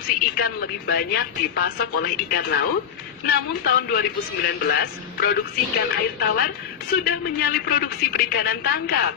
konsumsi ikan lebih banyak dipasok oleh ikan laut, namun tahun 2019, produksi ikan air tawar sudah menyalip produksi perikanan tangkap.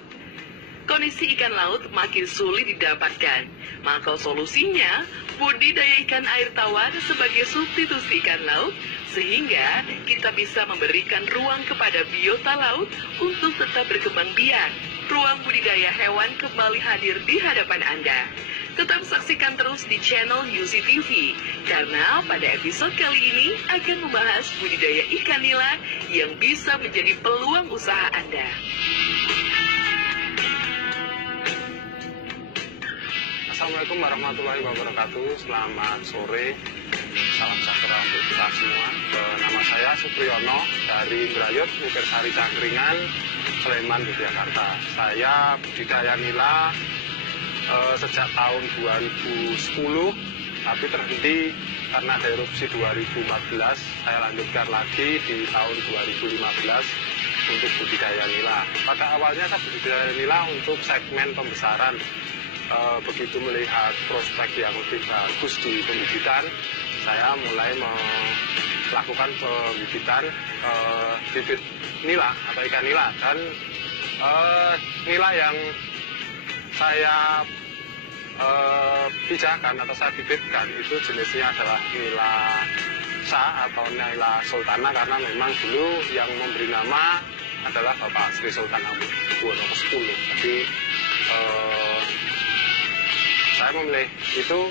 Kondisi ikan laut makin sulit didapatkan, maka solusinya budidaya ikan air tawar sebagai substitusi ikan laut, sehingga kita bisa memberikan ruang kepada biota laut untuk tetap berkembang biak. Ruang budidaya hewan kembali hadir di hadapan Anda. Tetap saksikan terus di channel UC TV, karena pada episode kali ini akan membahas budidaya ikan nila yang bisa menjadi peluang usaha Anda. Assalamualaikum warahmatullahi wabarakatuh. Selamat sore, salam sejahtera untuk kita semua. Nama saya Supriyono dari Brayut, Mukirsari Cangkringan, Sleman, Yogyakarta. Saya budidaya nila sejak tahun 2010, tapi terhenti karena ada erupsi 2014. Saya lanjutkan lagi di tahun 2015 untuk budidaya nila. Pada awalnya saya budidaya nila untuk segmen pembesaran. Begitu melihat prospek yang lebih bagus di pembibitan, saya mulai melakukan pembibitan bibit nila atau ikan nila. Dan nila yang saya pijakan atau saya bibitkan itu jenisnya adalah nila sa atau nila sultana, karena memang dulu yang memberi nama adalah Bapak Sri Sultan Hamengkubuwono X. Jadi saya memilih itu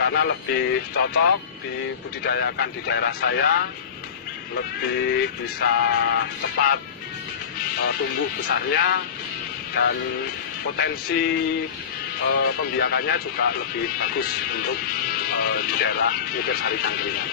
karena lebih cocok dibudidayakan di daerah saya, lebih bisa cepat tumbuh besarnya, dan potensi pembiakannya juga lebih bagus untuk di daerah Mukirsari Cangkringan.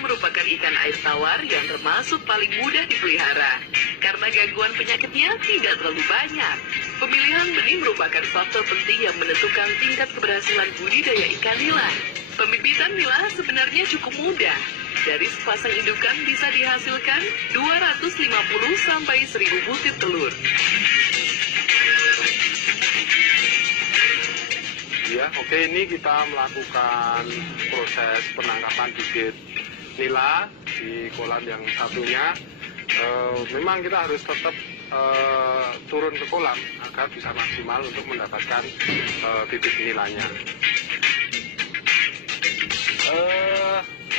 Merupakan ikan air tawar yang termasuk paling mudah dipelihara karena gangguan penyakitnya tidak terlalu banyak. Pemilihan benih merupakan faktor penting yang menentukan tingkat keberhasilan budidaya ikan nila. Pembibitan nila sebenarnya cukup mudah. Dari sepasang indukan bisa dihasilkan 250 sampai 1000 butir telur. Ya, oke, ini kita melakukan proses penangkapan bibit nila di kolam yang satunya. Memang kita harus tetap turun ke kolam agar bisa maksimal untuk mendapatkan bibit nilanya.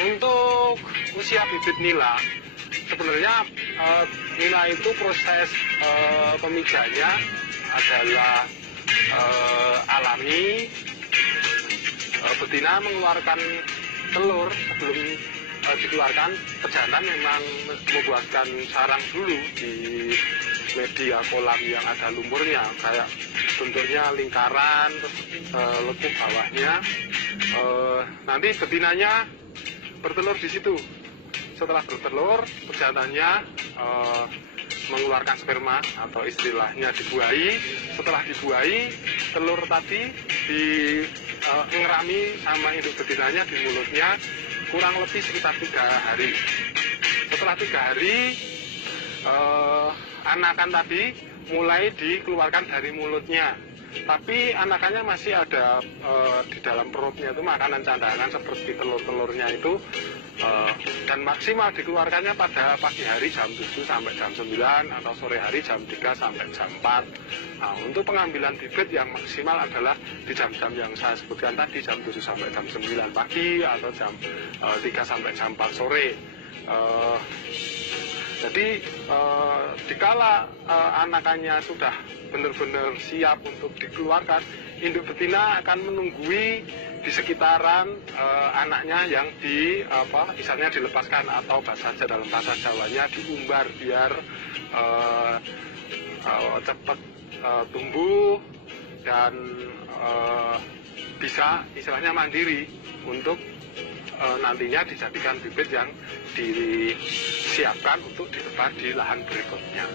Untuk usia bibit nila, sebenarnya nila itu proses pemijanya adalah alami. Betina mengeluarkan telur sebelum dikeluarkan, pejantan memang membuatkan sarang dulu di media kolam yang ada lumpurnya, kayak bentuknya lingkaran, terus lekuk bawahnya. Nanti betinanya bertelur di situ. Setelah bertelur, pejantannya mengeluarkan sperma atau istilahnya dibuahi. Setelah dibuahi, telur tadi mengerami sama induk betinanya di mulutnya kurang lebih sekitar 3 hari. Setelah 3 hari, anakan tadi mulai dikeluarkan dari mulutnya. Tapi anakannya masih ada di dalam perutnya, itu makanan cadangan seperti telur-telurnya itu. Dan maksimal dikeluarkannya pada pagi hari jam 7 sampai jam 9 atau sore hari jam 3 sampai jam 4. Nah, untuk pengambilan bibit yang maksimal adalah di jam-jam yang saya sebutkan tadi, jam 7 sampai jam 9 pagi atau jam 3 sampai jam 4 sore. Jadi dikala anakannya sudah benar-benar siap untuk dikeluarkan, induk betina akan menunggui di sekitaran anaknya yang misalnya dilepaskan, atau dalam bahasa Jawanya diumbar, biar cepat tumbuh dan bisa istilahnya mandiri untuk nantinya dijadikan bibit yang disiapkan untuk ditebar di lahan berikutnya.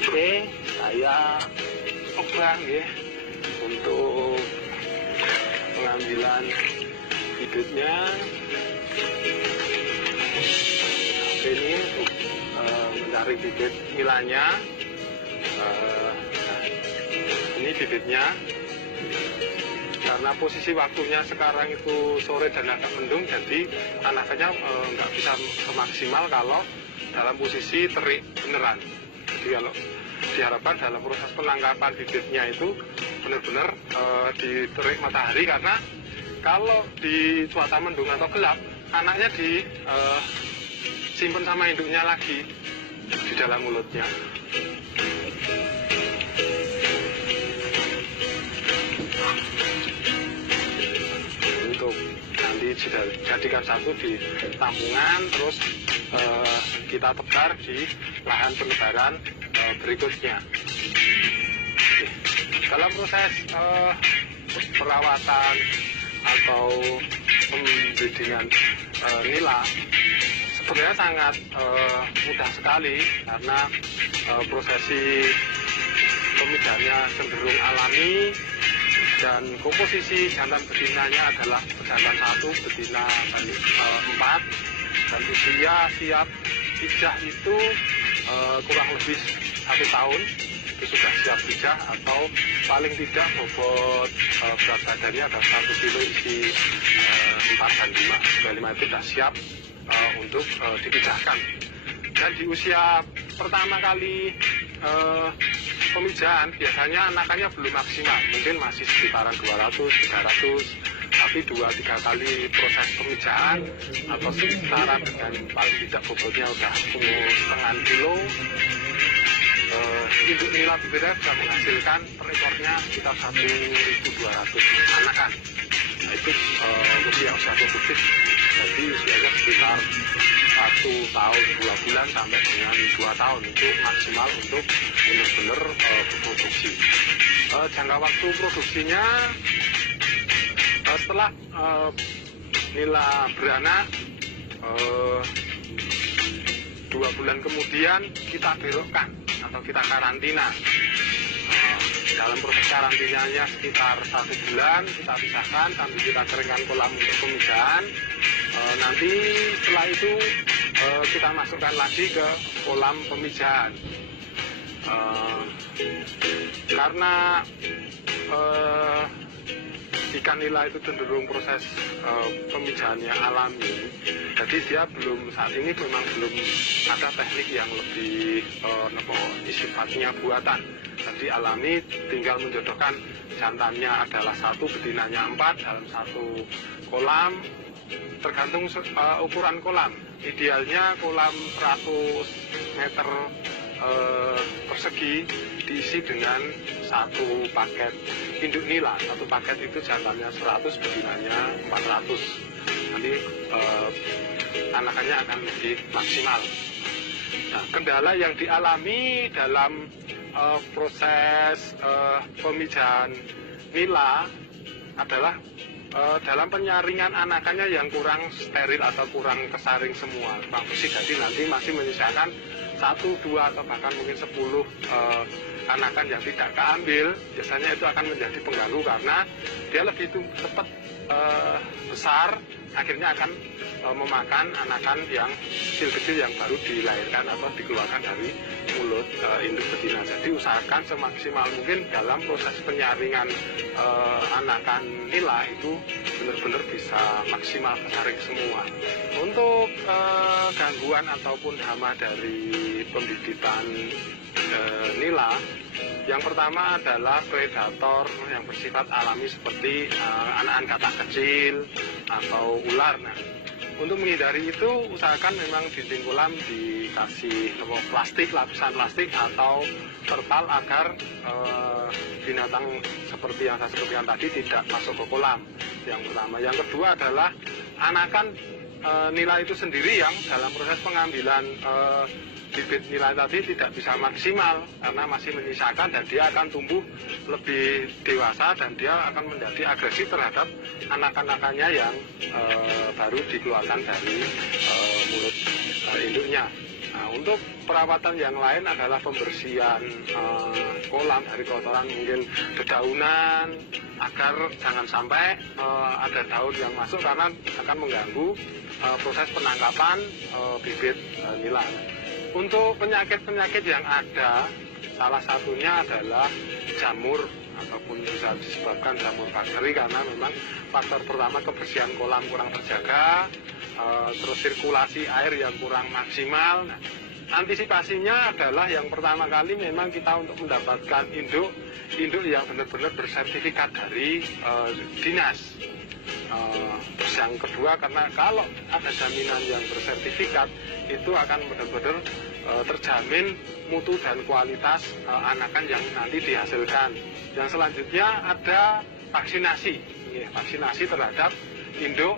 Oke, saya coba untuk pengambilan bibitnya. Ini untuk mencari bibit nilanya. Ini bibitnya. Karena posisi waktunya sekarang itu sore dan agak mendung, jadi anakannya nggak bisa semaksimal kalau dalam posisi terik beneran. Jadi kalau diharapkan dalam proses penangkapan bibitnya itu benar-benar di terik matahari, karena kalau di cuaca mendung atau gelap, anaknya disimpan sama induknya lagi di dalam mulutnya. Untuk nanti dijadikan satu di tampungan, terus kita tebar di lahan penebaran berikutnya. Dalam proses perawatan atau pembreedingan nila sebenarnya sangat mudah sekali, karena prosesi pemijahannya cenderung alami, dan komposisi jantan betinanya adalah jantan 1, betina 4, dan usia siap pijah itu kurang lebih 1 tahun itu sudah siap pijah, atau paling tidak bobot berat badannya ada 1 kilo isi 4 dan 5. 5 itu sudah siap untuk dipijahkan. Dan di usia pertama kali pemijahan biasanya anakannya belum maksimal, mungkin masih sekitaran 200-300, tapi 2-3 kali proses pemijahan atau sekitaran dengan paling tidak bobotnya udah setengah kilo, induk nila berbeda bisa menghasilkan per ekornya sekitar 1.200 anakan. Nah, itu usia produktif, jadi usianya sekitar 1 tahun 2 bulan sampai dengan 2 tahun itu maksimal untuk benar-benar berproduksi. Jangka waktu produksinya setelah nila beranak 2 bulan kemudian kita belokkan atau kita karantina. Dalam proses karantinanya sekitar 1 bulan kita pisahkan sambil kita keringkan kolam untuk pemijahan. Nanti setelah itu kita masukkan lagi ke kolam pemijahan. Karena ikan nila itu cenderung proses pemijahannya alami, jadi dia saat ini memang belum ada teknik yang lebih sifatnya buatan. Jadi alami tinggal menjodohkan jantannya adalah 1, betinanya 4 dalam 1 kolam, tergantung ukuran kolam. Idealnya kolam 100 meter persegi diisi dengan 1 paket induk nila. 1 paket itu jantannya 100, betinanya 400. Nanti anakannya akan lebih maksimal. Nah, kendala yang dialami dalam proses pemijahan nila adalah dalam penyaringan anakannya yang kurang steril atau kurang kesaring semua. Jadi nanti masih menyisakan 1, 2 atau bahkan mungkin 10 anakan yang tidak keambil. Biasanya itu akan menjadi pengganggu karena dia lebih cepat besar, akhirnya akan memakan anakan yang kecil-kecil yang baru dilahirkan atau dikeluarkan dari mulut induk betina. Jadi usahakan semaksimal mungkin dalam proses penyaringan anakan nila itu benar-benar bisa maksimal kesaring semua. Untuk gangguan ataupun hama dari pembibitan nila, yang pertama adalah predator yang bersifat alami seperti anakan katak kecil atau ular. Nah, Untuk menghindari itu, usahakan memang dinding kolam dikasih plastik, lapisan plastik atau terpal agar binatang seperti yang saya sebutkan tadi tidak masuk ke kolam. Yang pertama. Yang kedua adalah anakan nila itu sendiri yang dalam proses pengambilan bibit nila tadi tidak bisa maksimal karena masih menyisakan, dan dia akan tumbuh lebih dewasa dan dia akan menjadi agresif terhadap anak-anakannya yang baru dikeluarkan dari mulut induknya. Nah, untuk perawatan yang lain adalah pembersihan kolam dari kotoran, mungkin dedaunan, agar jangan sampai ada daun yang masuk karena akan mengganggu proses penangkapan bibit nila. Untuk penyakit-penyakit yang ada, salah satunya adalah jamur ataupun bisa disebabkan jamur bakteri, karena memang faktor pertama kebersihan kolam kurang terjaga, terus sirkulasi air yang kurang maksimal. Nah, antisipasinya adalah yang pertama kali memang kita untuk mendapatkan induk yang benar-benar bersertifikat dari dinas. Yang kedua, karena kalau ada jaminan yang bersertifikat, itu akan benar-benar terjamin mutu dan kualitas anakan yang nanti dihasilkan. Yang selanjutnya ada vaksinasi, vaksinasi terhadap induk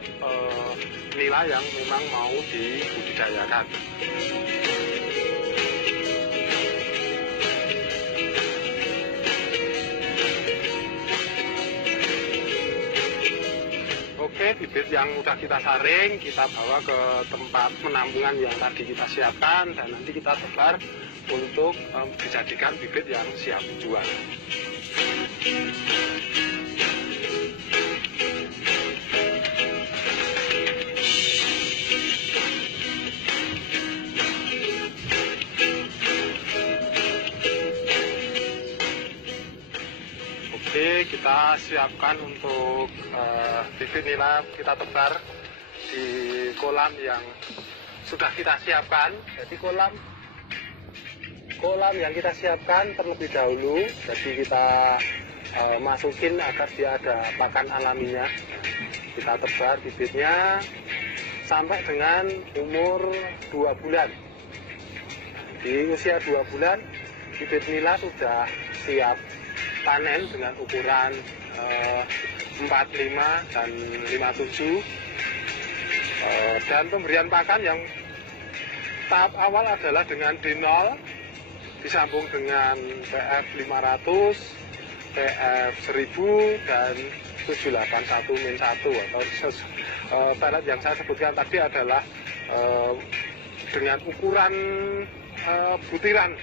nila yang memang mau dibudidayakan. Oke, bibit yang sudah kita saring, kita bawa ke tempat penampungan yang tadi kita siapkan, dan nanti kita tebar untuk dijadikan bibit yang siap dijual. Oke, kita siapkan untuk bibit nila, kita tebar di kolam yang sudah kita siapkan. Jadi kolam yang kita siapkan terlebih dahulu, jadi kita masukin agar dia ada pakan alaminya. Kita tebar bibitnya sampai dengan umur 2 bulan. Di usia 2 bulan, bibit nila sudah siap panen dengan ukuran 45 dan 57, dan pemberian pakan yang tahap awal adalah dengan D0 disambung dengan PF 500, PF 1000 dan 781-1 atau pelet yang saya sebutkan tadi adalah dengan ukuran butiran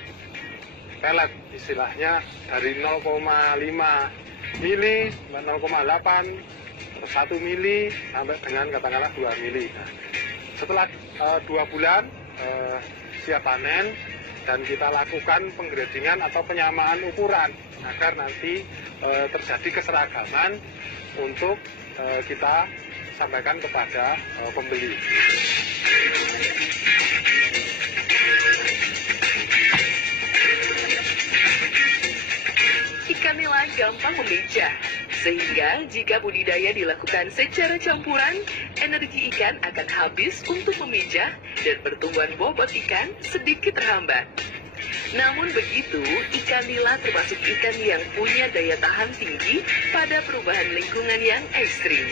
pelet, istilahnya dari 0,5 mili, 0,8, 1 mili sampai dengan katakanlah 2 mili. Nah, setelah 2 bulan siap panen, dan kita lakukan penggradingan atau penyamaan ukuran agar nanti terjadi keseragaman untuk kita sampaikan kepada pembeli. Ikan nila gampang memijah, sehingga jika budidaya dilakukan secara campuran, energi ikan akan habis untuk memijah dan pertumbuhan bobot ikan sedikit terhambat. Namun begitu, ikan nila termasuk ikan yang punya daya tahan tinggi pada perubahan lingkungan yang ekstrim.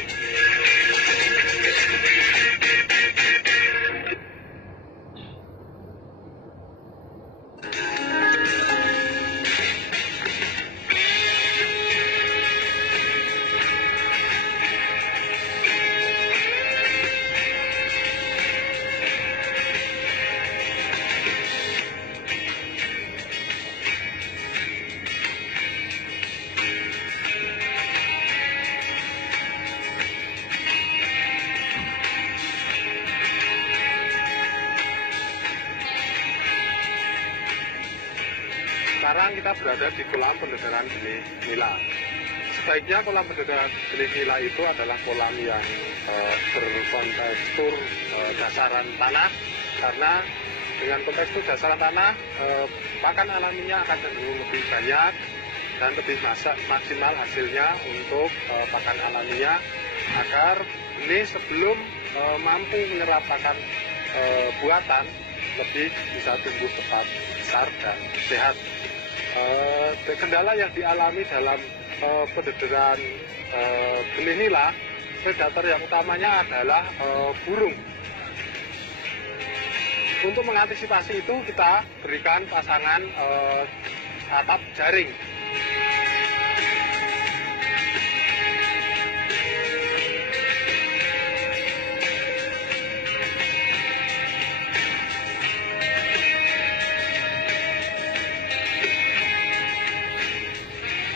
Sekarang kita berada di kolam pendedaran benih nila. Sebaiknya kolam pendedaran benih nila itu adalah kolam yang berkontekstur dasaran tanah, karena dengan kontekstur dasaran tanah pakan alaminya akan cenderung lebih banyak dan lebih maksimal hasilnya untuk pakan alaminya agar benih sebelum mampu menyerap pakan buatan lebih bisa tumbuh cepat, besar dan sehat. Kendala yang dialami dalam pendederan benih nila, predator yang utamanya adalah burung. Untuk mengantisipasi itu kita berikan pasangan atap jaring.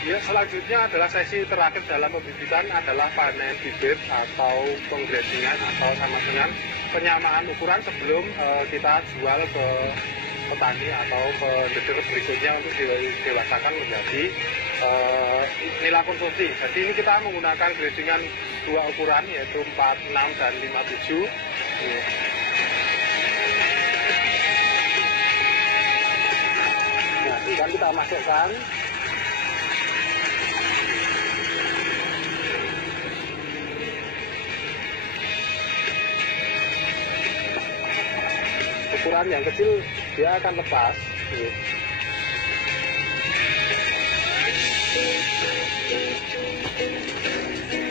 Ya, selanjutnya adalah sesi terakhir dalam pembibitan adalah panen bibit atau penggradingan atau sama dengan penyamaan ukuran sebelum kita jual ke petani atau ke pendedir berikutnya untuk didewasakan menjadi nila konsumsi. Jadi ini kita menggunakan gradingan dua ukuran yaitu 46 dan 57. Nah, ikan kita masukkan. Ukuran yang kecil dia akan lepas.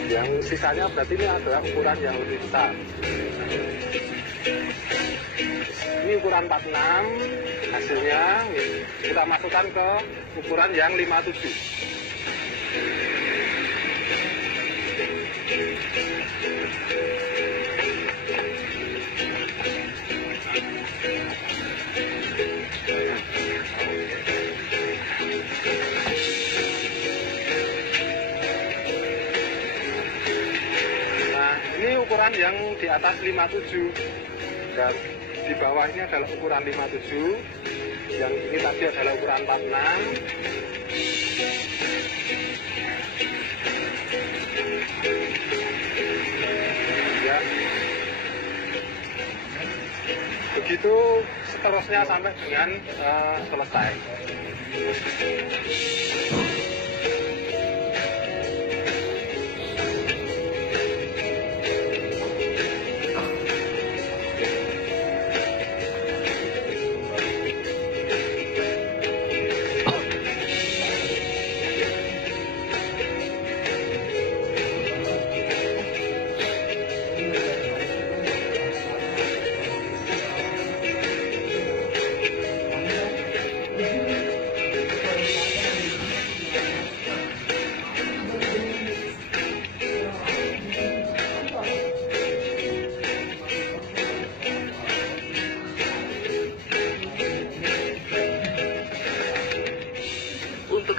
Yang sisanya berarti ini adalah ukuran yang lebih besar. Ini ukuran 46 hasilnya kita masukkan ke ukuran yang 57. Ukuran yang di atas 57 dan di bawahnya adalah ukuran 57, yang ini tadi adalah ukuran 46. Ya, begitu seterusnya sampai dengan selesai.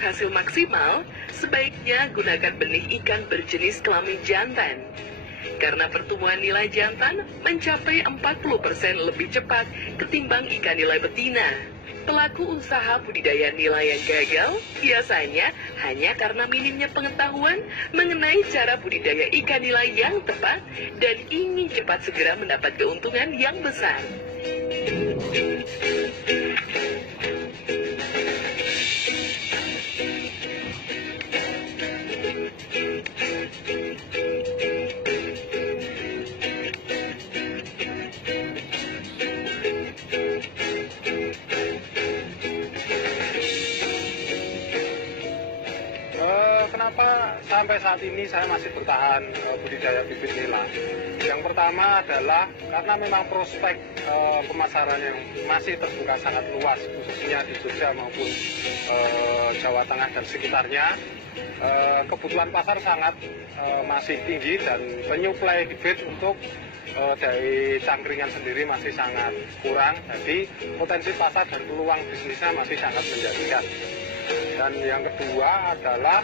Hasil maksimal, sebaiknya gunakan benih ikan berjenis kelamin jantan. Karena pertumbuhan nilai jantan mencapai 40% lebih cepat ketimbang ikan nilai betina. Pelaku usaha budidaya nila yang gagal biasanya hanya karena minimnya pengetahuan mengenai cara budidaya ikan nila yang tepat dan ingin cepat segera mendapat keuntungan yang besar. Kenapa sampai saat ini saya masih bertahan budidaya bibit nila? Yang pertama adalah karena memang prospek pemasaran yang masih terbuka sangat luas, khususnya di Jogja maupun Jawa Tengah dan sekitarnya. Kebutuhan pasar sangat masih tinggi dan penyuplai bibit untuk dari cangkringan sendiri masih sangat kurang. Jadi potensi pasar dan peluang bisnisnya masih sangat menjanjikan. Dan yang kedua adalah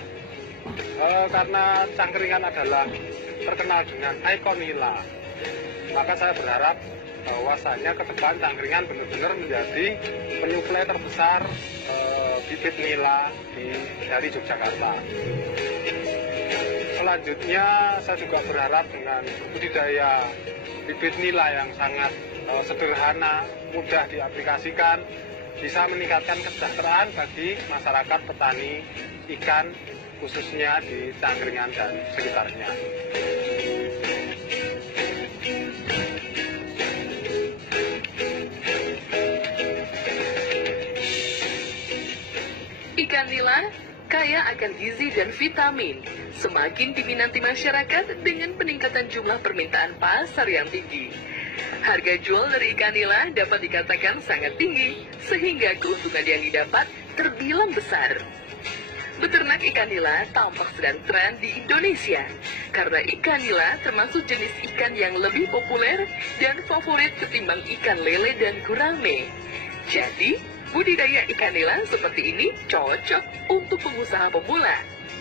karena cangkringan adalah terkenal dengan ikon nila, maka saya berharap bahwasanya ke depan cangkringan benar-benar menjadi penyuplai terbesar bibit nila dari Yogyakarta. Selanjutnya saya juga berharap dengan budidaya bibit nila yang sangat sederhana, mudah diaplikasikan, bisa meningkatkan kesejahteraan bagi masyarakat petani ikan khususnya di Cangkringan dan sekitarnya. Ikan nila kaya akan gizi dan vitamin, semakin diminati masyarakat dengan peningkatan jumlah permintaan pasar yang tinggi. Harga jual dari ikan nila dapat dikatakan sangat tinggi, sehingga keuntungan yang didapat terbilang besar. Beternak ikan nila tampak sedang tren di Indonesia, karena ikan nila termasuk jenis ikan yang lebih populer dan favorit ketimbang ikan lele dan gurame. Jadi, budidaya ikan nila seperti ini cocok untuk pengusaha pemula.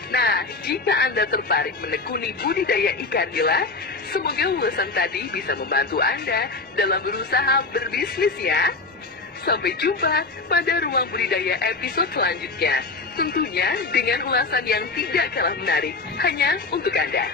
Nah, jika Anda tertarik menekuni budidaya ikan nila, semoga ulasan tadi bisa membantu Anda dalam berusaha berbisnis ya. Sampai jumpa pada Ruang Budidaya episode selanjutnya. Tentunya dengan ulasan yang tidak kalah menarik, hanya untuk Anda.